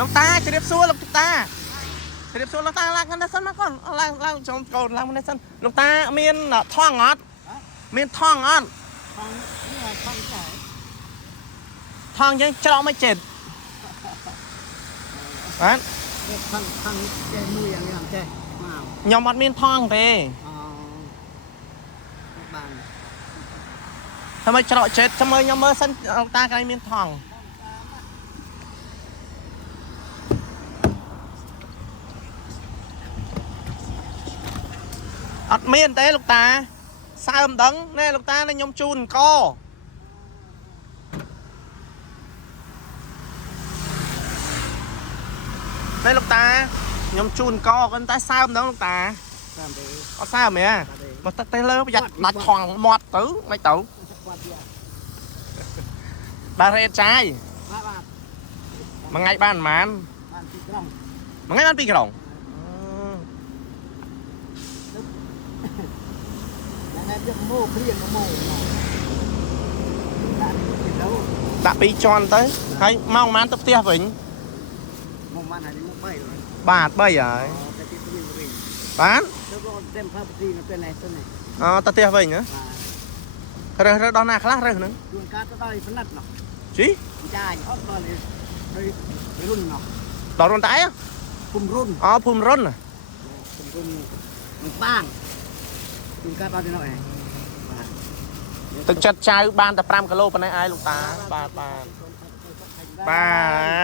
លោកតាជម្រាបសួរលោកតាជម្រាបសួរលោកតាឡើងនេះសិនមកកូនឡើងចុងកូនឡើងនេះសិនលោកតាមានថងអត់មានថងអត់ថងយើងច្រកមិនចិត្តបាទថងចេះមួយយ៉ាងចេះខ្ញុំអត់មានថងទេបានทำไมច្រកចិត្តทำไมខ្ញុំមើលសិនលោកតាកន្លែងមានថងអត់មានទេលោកតាសើមដឹងណែលោកតាខ្ញុំជូនកណែលោកតាខ្ញុំជូនកគាត់តែសើមដឹងលោកតាសើមទេអត់សើមទេមកទឹកទៅលើប្រយ័ត្នដាច់ថងមាត់ទៅមិនទៅបាទរ៉េតចាយបាទមួយថ្ងៃបានប៉ុន្មានបានពីក្រុងមួយថ្ងៃបាន2ក្រុងតែយកម៉ូព្រៀងម៉ូដាក់2ជាន់ទៅហើយមកប៉ុន្មានទៅផ្ទះវិញមកបានហើយមក3បាទ3ហើយតែទីវិញបានទៅរត់เต็มផាប់ទីនៅពេលនេះទៅនេះអូទៅផ្ទះវិញហ៎រើសដល់ណាខ្លះរើសហ្នឹងជួនកាលទៅដល់ផ្និតណោះជីចាញ់អត់ដល់រុនណោះដល់រុនតែភូមិរុនអូភូមិរុនភូមិរុនមិនបានជួនកាលដល់ទីនោះឯងទឹកចិត្តចៅបានតែ5គីឡូប៉ុណ្ណេះឯងលោកតាបាទបា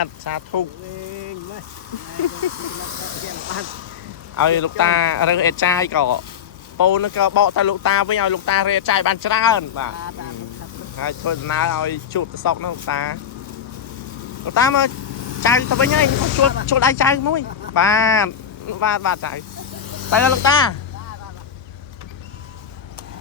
ទសាធុឲ្យលោកតារើសអេតចាយក៏ពូនក៏បកទៅលោកតាវិញឲ្យលោកតារេចាយបានច្រើនបាទហើយធ្វើដំណើរឲ្យជួបទៅសុកនោះលោកតាមកចៅទៅវិញហើយជួលដៃចៅមួយបាទចៅទៅលោកតា